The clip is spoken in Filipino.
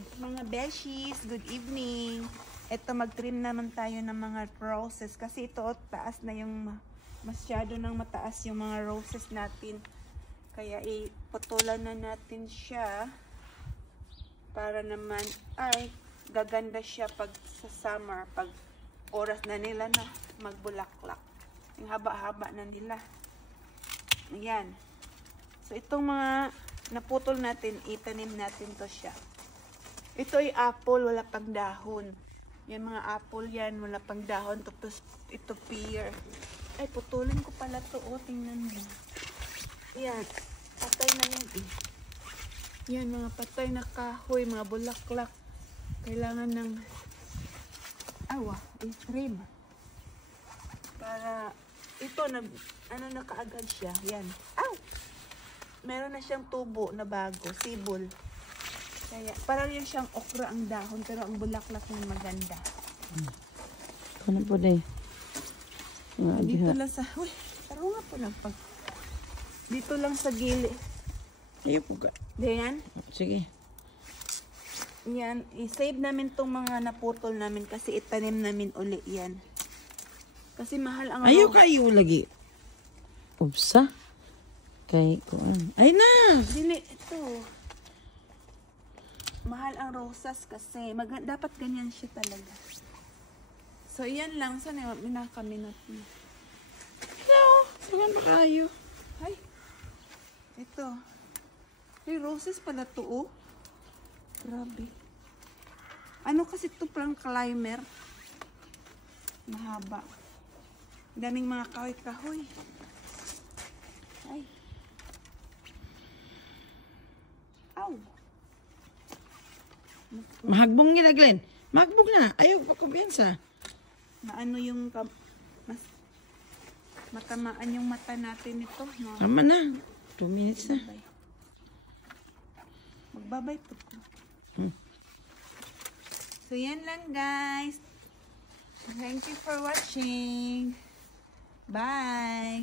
Good mga beshies, good evening. Ito mag-trim naman tayo ng mga roses kasi ito taas na yung masyado nang mataas yung mga roses natin. Kaya iputulan na natin siya para naman ay gaganda siya pag sa summer, pag oras na nila na magbulaklak. Yung haba-haba na nila. Ayan. So itong mga naputol natin, itanim natin to siya. Ito ay apple, wala pang dahon. Yan mga apple yan, wala pang dahon. Tapos ito pear. Ay, putulin ko pala to. O, tingnan mo. Yan, patay na yan eh. Yan, mga patay na kahoy, mga bulaklak. Kailangan ng i-trim. Para, ito, ano na kaagad siya. Yan. Meron na siyang tubo na bago, sibol. Kaya, parang yan siyang okra ang dahon, pero ang bulaklak ng maganda. Ano po day? Dito lang sa, parang nga po nagpag. Dito lang sa gili. Ayaw po ka. Diyan? Sige. Yan, i-save namin tong mga naputol namin kasi itanim namin uli yan. Kasi mahal ang Ayaw kayo lagi. Upsa. Kay kuan. Ay na! Dili, ito. Mahal ang rosas kasi dapat ganyan siya talaga. So, yan lang. Sana minakaminat niya. Hello! Saan ba kayo? Ay! Ito. Ay, roses pala to, oh. Grabe. Ano kasi ito parang climber? Mahaba. Daming mga kahoy-kahoy. Ay. Ow! Mahagbong gina, Glenn. Mahagbong na. Ayaw pa kumpiyansa. Maano yung mas matamaan yung mata natin ito, no? Tama na. 2 minutes na. Magbabay po ko. So, yan lang, guys. Thank you for watching. Bye!